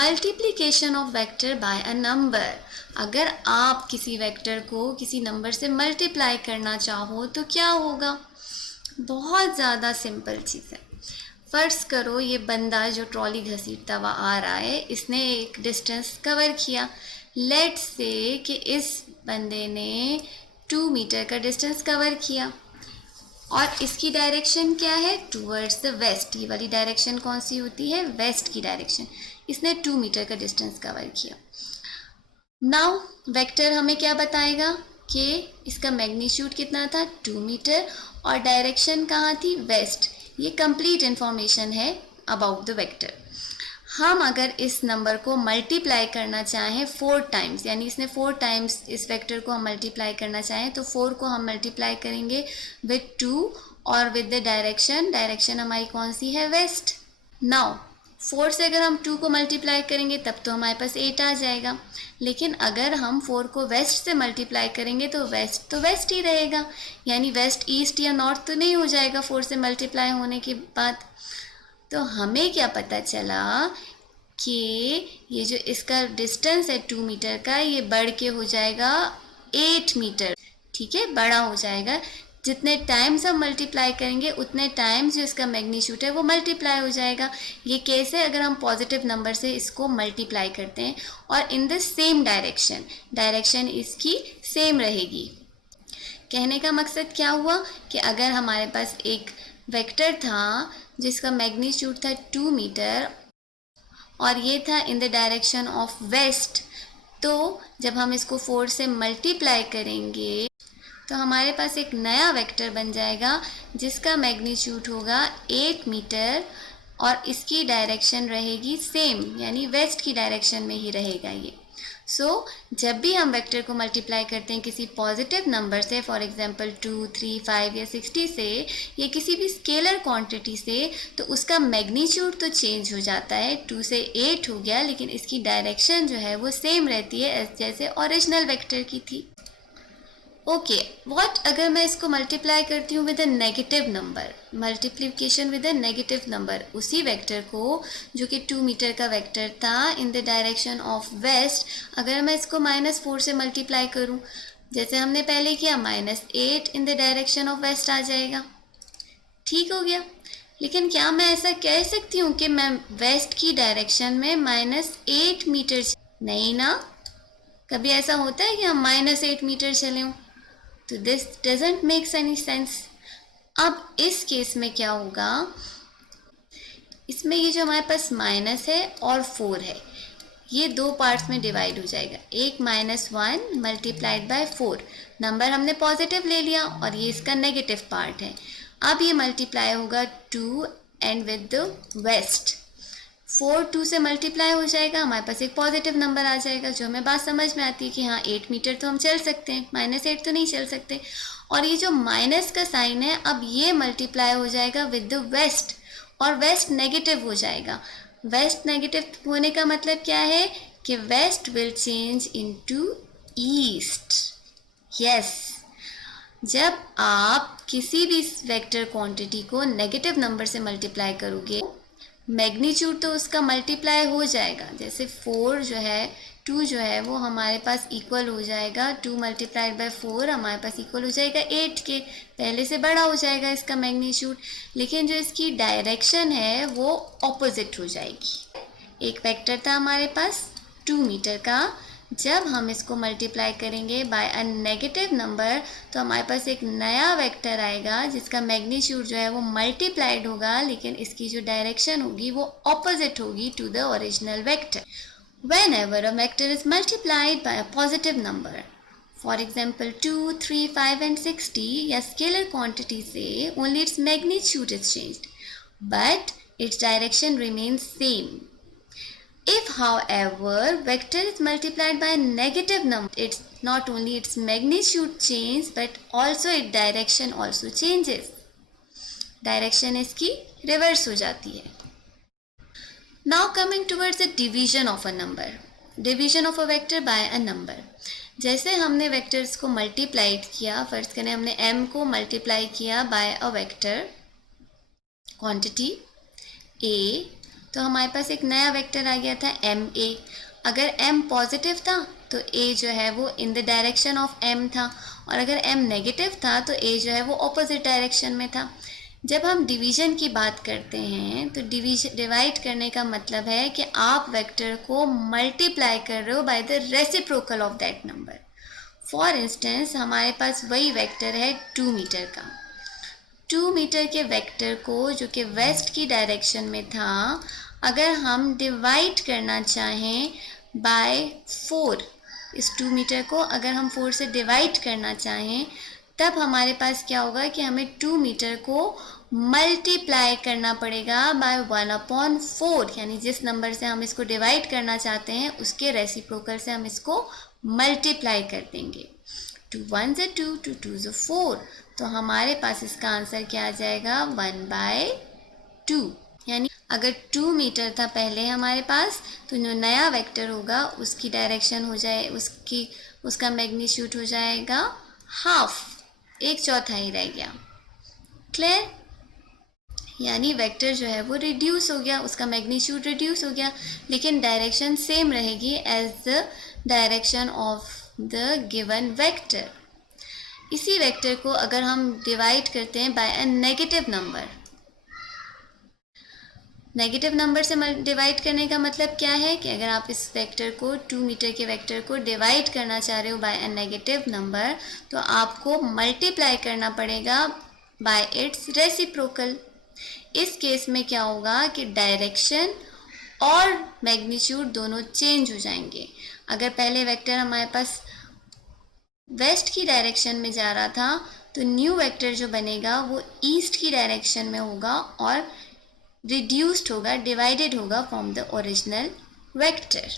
Multiplication of vector by a number. अगर आप किसी वेक्टर को किसी नंबर से मल्टीप्लाई करना चाहो तो क्या होगा? बहुत ज़्यादा सिंपल चीज़ है। फ़र्ज़ करो ये बंदा जो ट्रॉली घसीटता हुआ आ रहा है, इसने एक डिस्टेंस कवर किया। लेट्स से कि इस बंदे ने 2 मीटर का डिस्टेंस कवर किया और इसकी डायरेक्शन क्या है? Towards the west. ये वाली डायरेक्शन कौन सी होती है? वेस्ट की डायरेक्शन। इसने 2 मीटर का डिस्टेंस कवर किया। नाउ वेक्टर हमें क्या बताएगा कि इसका मैग्नीट्यूड कितना था? 2 मीटर और डायरेक्शन कहाँ थी? वेस्ट। ये कंप्लीट इन्फॉर्मेशन है अबाउट द वेक्टर। हम अगर इस नंबर को मल्टीप्लाई करना चाहें 4 टाइम्स, यानी इसने 4 टाइम्स इस वेक्टर को हम मल्टीप्लाई करना चाहें तो 4 को हम मल्टीप्लाई करेंगे विद 2 और विद द डायरेक्शन हमारी कौन सी है? वेस्ट। नाउ 4 से अगर हम 2 को मल्टीप्लाई करेंगे तब तो हमारे पास 8 आ जाएगा, लेकिन अगर हम 4 को वेस्ट से मल्टीप्लाई करेंगे तो वेस्ट ही रहेगा, यानी वेस्ट ईस्ट या नॉर्थ तो नहीं हो जाएगा 4 से मल्टीप्लाई होने के बाद। तो हमें क्या पता चला कि ये जो इसका डिस्टेंस है 2 मीटर का, ये बढ़ के हो जाएगा 8 मीटर। ठीक है, बड़ा हो जाएगा। जितने टाइम्स हम मल्टीप्लाई करेंगे उतने टाइम्स जो इसका मैग्नीट्यूड है वो मल्टीप्लाई हो जाएगा। ये कैसे? अगर हम पॉजिटिव नंबर से इसको मल्टीप्लाई करते हैं और इन द सेम डायरेक्शन इसकी सेम रहेगी। कहने का मकसद क्या हुआ कि अगर हमारे पास एक वेक्टर था जिसका मैग्नीट्यूड था 2 मीटर और ये था in the direction of west, तो जब हम इसको 4 से मल्टीप्लाई करेंगे तो हमारे पास एक नया वेक्टर बन जाएगा जिसका मैग्नीट्यूड होगा 8 मीटर और इसकी डायरेक्शन रहेगी सेम, यानी वेस्ट की डायरेक्शन में ही रहेगा ये। जब भी हम वेक्टर को मल्टीप्लाई करते हैं किसी पॉजिटिव नंबर से, फॉर एग्जांपल 2, 3, 5 या 60 से, या किसी भी स्केलर क्वांटिटी से, तो उसका मैग्नीट्यूड तो चेंज हो जाता है। 2 से 8 हो गया, लेकिन इसकी डायरेक्शन जो है वो सेम रहती है जैसे ओरिजिनल वेक्टर की थी। ओके, व्हाट अगर मैं इसको मल्टीप्लाई करती हूँ with a negative number? Multiplication with a negative number, उसी वेक्टर को जो कि 2 मीटर का वेक्टर था in the direction of west, अगर मैं इसको -4 से मल्टीप्लाई करूँ जैसे हमने पहले किया, -8 in the direction of west आ जाएगा। ठीक हो गया। लेकिन क्या मैं ऐसा कह सकती हूँ कि मैं वेस्ट की डायरेक्शन में -8 मीटर? नहीं ना। कभी ऐसा होता है कि हम -8 मीटर चले हों? तो this doesn't makes any sense. अब इस केस में क्या होगा? इसमें ये जो हमारे पास माइनस है और 4 है, ये 2 पार्ट्स में डिवाइड हो जाएगा। एक -1 मल्टीप्लाइड बाय 4, नंबर हमने पॉजिटिव ले लिया और ये इसका नेगेटिव पार्ट है। अब ये मल्टीप्लाई होगा 2 एंड विद द वेस्ट। 4 2 से मल्टीप्लाई हो जाएगा, हमारे पास एक पॉजिटिव नंबर आ जाएगा, जो हमें बात समझ में आती है कि हाँ 8 मीटर तो हम चल सकते हैं, -8 तो नहीं चल सकते। और ये जो माइनस का साइन है, अब ये मल्टीप्लाई हो जाएगा विद द वेस्ट और वेस्ट नेगेटिव हो जाएगा। वेस्ट नेगेटिव होने का मतलब क्या है कि west will change into east. Yes, जब आप किसी भी वेक्टर क्वांटिटी को नेगेटिव नंबर से मल्टीप्लाई करोगे, मैग्नीट्यूड तो उसका मल्टीप्लाई हो जाएगा। जैसे 4 जो है, 2 जो है वो हमारे पास इक्वल हो जाएगा, 2 मल्टीप्लाइड बाय 4 हमारे पास इक्वल हो जाएगा 8 के, पहले से बड़ा हो जाएगा इसका मैग्नीट्यूड। लेकिन जो इसकी डायरेक्शन है वो ऑपोजिट हो जाएगी। एक वेक्टर था हमारे पास 2 मीटर का, जब हम इसको मल्टीप्लाई करेंगे बाय अ नेगेटिव नंबर तो हमारे पास एक नया वेक्टर आएगा जिसका मैग्नीट्यूड जो है वो मल्टीप्लाइड होगा, लेकिन इसकी जो डायरेक्शन होगी वो ऑपोजिट होगी to the original vector. Whenever a vector is multiplied by a positive number, for example 2, 3, 5 and 60, या scalar quantity से, only its magnitude is changed, but its direction remains same. If, however, vector is multiplied by a negative number, it's not only its magnitude changes but also its direction also changes. Direction इसकी reverse हो जाती है। Now coming towards the division of a number. Division of a vector by a number. जैसे हमने vectors को multiply किया, first करें हमने m को मल्टीप्लाई किया by a vector quantity a तो हमारे पास एक नया वेक्टर आ गया था MA। अगर M पॉजिटिव था तो A जो है वो इन द डायरेक्शन ऑफ M था, और अगर M नेगेटिव था तो A जो है वो ऑपोजिट डायरेक्शन में था। जब हम डिवीजन की बात करते हैं तो डिवाइड करने का मतलब है कि आप वेक्टर को मल्टीप्लाई कर रहे हो by the reciprocal of that number. For instance हमारे पास वही वेक्टर है 2 मीटर का। 2 मीटर के वेक्टर को, जो कि वेस्ट की डायरेक्शन में था, अगर हम डिवाइड करना चाहें बाय 4, इस 2 मीटर को अगर हम 4 से डिवाइड करना चाहें, तब हमारे पास क्या होगा कि हमें 2 मीटर को मल्टीप्लाई करना पड़ेगा बाय 1/4, यानी जिस नंबर से हम इसको डिवाइड करना चाहते हैं उसके रेसिप्रोकल से हम इसको मल्टीप्लाई कर देंगे। 2 1 2, 2 2 4, तो हमारे पास इसका आंसर क्या आ जाएगा 1/2। यानी अगर 2 मीटर था पहले हमारे पास, तो जो नया वेक्टर होगा उसकी डायरेक्शन हो जाए, उसका मैग्नीट्यूड हो जाएगा हाफ, 1/4 रह गया। क्लियर? यानी वेक्टर जो है वो रिड्यूस हो गया, उसका मैग्नीट्यूड रिड्यूस हो गया, लेकिन डायरेक्शन सेम रहेगी as the direction of the given vector. इसी वेक्टर को अगर हम डिवाइड करते हैं by a negative number, negative number से डिवाइड करने का मतलब क्या है कि अगर आप इस वेक्टर को 2 मीटर के वेक्टर को डिवाइड करना चाह रहे हो बाय अ नेगेटिव नंबर, तो आपको मल्टीप्लाई करना पड़ेगा बाय इट्स रेसिप्रोकल। इस केस में क्या होगा कि डायरेक्शन और मैग्नीट्यूड दोनों चेंज हो जाएंगे। अगर पहले वेक्टर हमारे पास वेस्ट की डायरेक्शन में जा रहा था, तो न्यू वेक्टर जो बनेगा वो ईस्ट की डायरेक्शन में होगा और रिड्यूस्ड होगा, डिवाइडेड होगा फ्रॉम द ओरिजिनल वेक्टर।